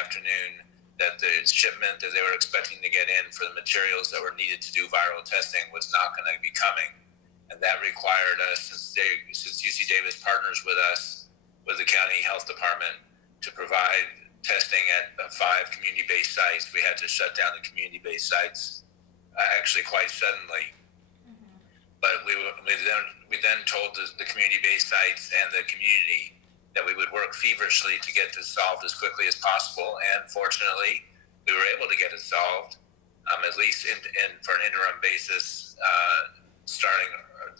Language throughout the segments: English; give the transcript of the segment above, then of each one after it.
afternoon that the shipment that they were expecting to get in for the materials that were needed to do viral testing was not going to be coming. And that required us, since UC Davis partners with us, with the county health department, to provide testing at 5 community-based sites. We had to shut down the community-based sites actually quite suddenly. But we then told the community-based sites and the community that we would work feverishly to get this solved as quickly as possible. And fortunately, we were able to get it solved, at least for an interim basis, starting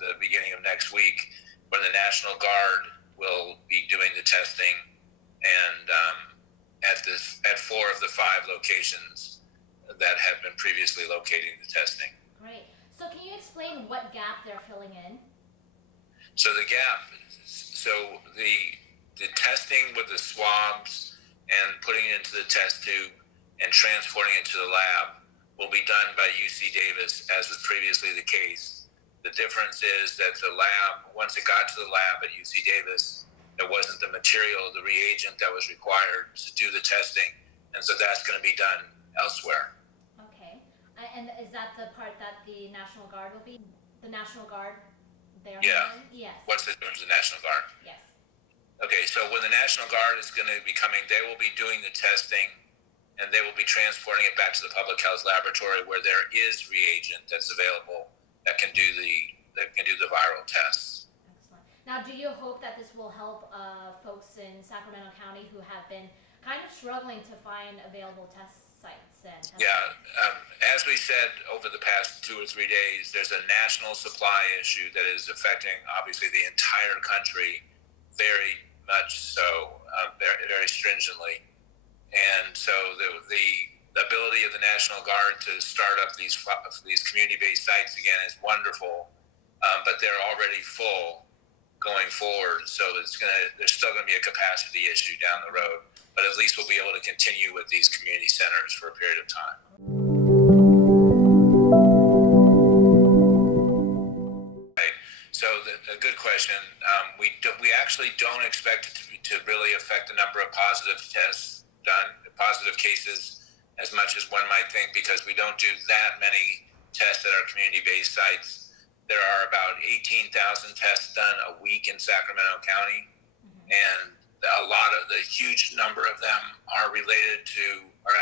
the beginning of next week, where the National Guard will be doing the testing and at 4 of the 5 locations that have been previously locating the testing. Great. So can you explain what gap they're filling in? So the testing with the swabs and putting it into the test tube and transporting it to the lab will be done by UC Davis, as was previously the case. The difference is that the lab, once it got to the lab at UC Davis, there wasn't the material, the reagent that was required to do the testing. And so that's going to be done elsewhere. Okay. And is that the part that the National Guard will be? The National Guard there? Yeah. Yes. What's the difference of the National Guard? Yes. Okay, so when the National Guard is going to be coming, they will be doing the testing and they will be transporting it back to the public health laboratory where there is reagent that's available that can do the viral tests. Excellent. Now, do you hope that this will help folks in Sacramento County who have been kind of struggling to find available test sites? As we said over the past 2 or 3 days, there's a national supply issue that is affecting obviously the entire country very much so, very stringently. And so the ability of the National Guard to start up these community-based sites again is wonderful, but they're already full going forward. So there's still going to be a capacity issue down the road, but at least we'll be able to continue with these community centers for a period of time. Right. So a good question. We actually don't expect it to really affect the number of positive tests done, positive cases, as much as one might think, because we don't do that many tests at our community-based sites. There are about 18,000 tests done a week in Sacramento County, and a huge number of them are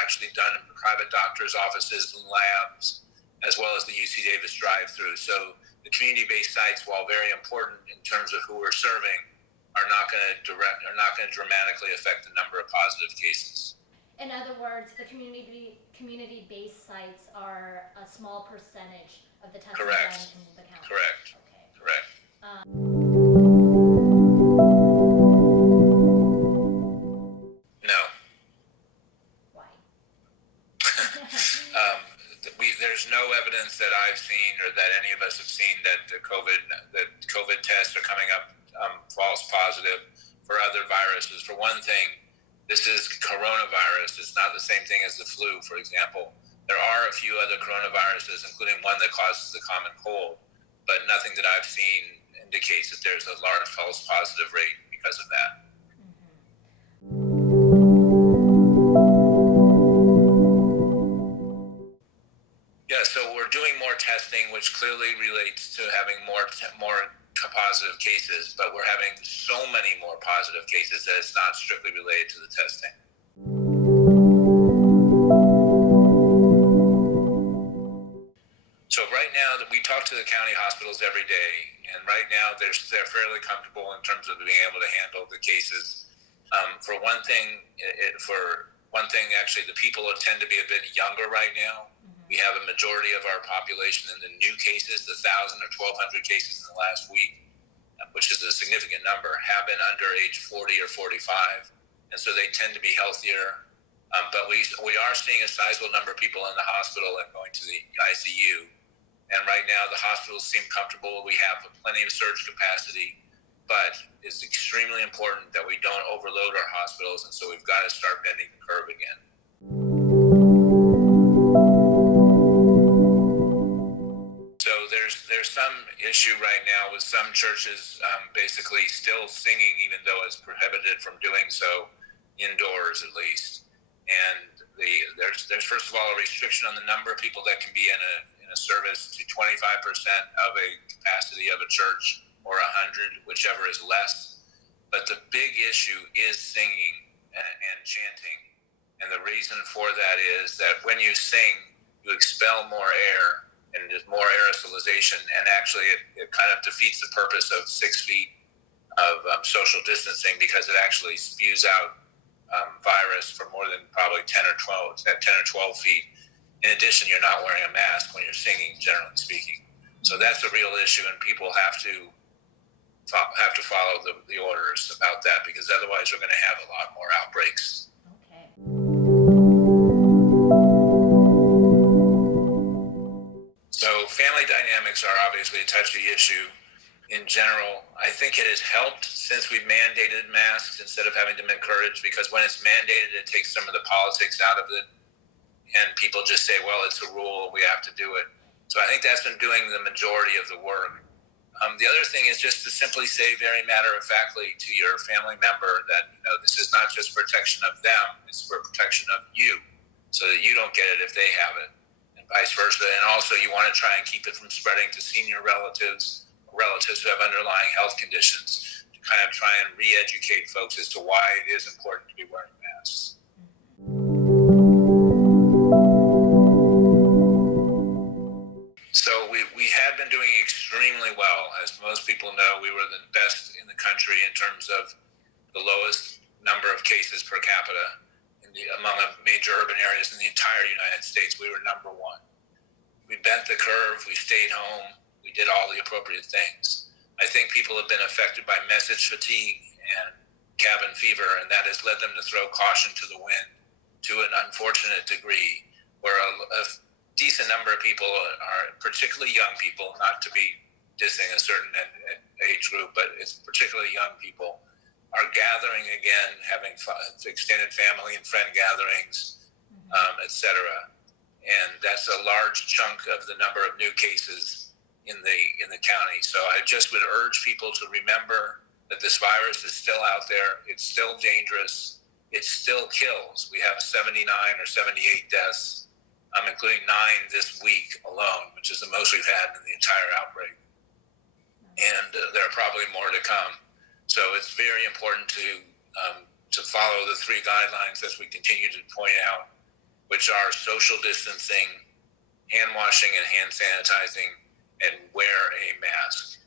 actually done in private doctors' offices and labs, as well as the UC Davis drive-through. So the community-based sites, while very important in terms of who we're serving, are not going to dramatically affect the number of positive cases. In other words, the community-based sites are a small percentage of the testing done in the county. Correct. Okay. Correct. No. Why? There's no evidence that I've seen or that any of us have seen that COVID tests are coming up false positive for other viruses. For one thing, this is coronavirus. It's not the same thing as the flu, for example. There are a few other coronaviruses, including one that causes the common cold, but nothing that I've seen indicates that there's a large false positive rate because of that. Yeah, so we're doing more testing, which clearly relates to having more positive cases, but we're having so many more positive cases that it's not strictly related to the testing. So right now, we talk to the county hospitals every day, and right now they're fairly comfortable in terms of being able to handle the cases. For one thing, actually, the people tend to be a bit younger right now. We have a majority of our population in the new cases, the 1,000 or 1,200 cases in the last week, which is a significant number, have been under age 40 or 45. And so they tend to be healthier. But we are seeing a sizable number of people in the hospital and going to the ICU. And right now the hospitals seem comfortable. We have plenty of surge capacity, but it's extremely important that we don't overload our hospitals. And so we've got to start bending the curve again. There's some issue right now with some churches basically still singing, even though it's prohibited from doing so indoors at least. And there's first of all a restriction on the number of people that can be in a service to 25% of a capacity of a church, or 100, whichever is less. But the big issue is singing and chanting. And the reason for that is that when you sing, you expel more air, and there's more aerosolization, and actually it kind of defeats the purpose of 6 feet of social distancing, because it actually spews out virus for more than probably 10 or 12 feet. In addition, you're not wearing a mask when you're singing, generally speaking. So that's a real issue, and people have to follow the orders about that, because otherwise we're going to have a lot more outbreaks. Okay. So family dynamics are obviously a touchy issue in general. I think it has helped since we've mandated masks instead of having them encouraged, because when it's mandated, it takes some of the politics out of it, and people just say, well, it's a rule, we have to do it. So I think that's been doing the majority of the work. The other thing is just to simply say very matter-of-factly to your family member that, this is not just protection of them, it's for protection of you, so that you don't get it if they have it, and vice versa. And also you want to try and keep it from spreading to senior relatives who have underlying health conditions, to kind of try and re-educate folks as to why it is important to be wearing masks. So we have been doing extremely well. As most people know, we were the best in the country in terms of the lowest number of cases per capita among major urban areas in the entire United States. We were number one. We bent the curve. We stayed home. We did all the appropriate things. I think people have been affected by message fatigue and cabin fever, and that has led them to throw caution to the wind to an unfortunate degree, where a decent number of people are, particularly young people, not to be dissing a certain age group, but it's particularly young people, are gathering again, having extended family and friend gatherings, etc. And that's a large chunk of the number of new cases in the county. So I just would urge people to remember that this virus is still out there. It's still dangerous. It still kills. We have 79 or 78 deaths, including 9 this week alone, which is the most we've had in the entire outbreak. And there are probably more to come. So it's very important to follow the 3 guidelines as we continue to point out, which are social distancing, hand washing and hand sanitizing, and wear a mask.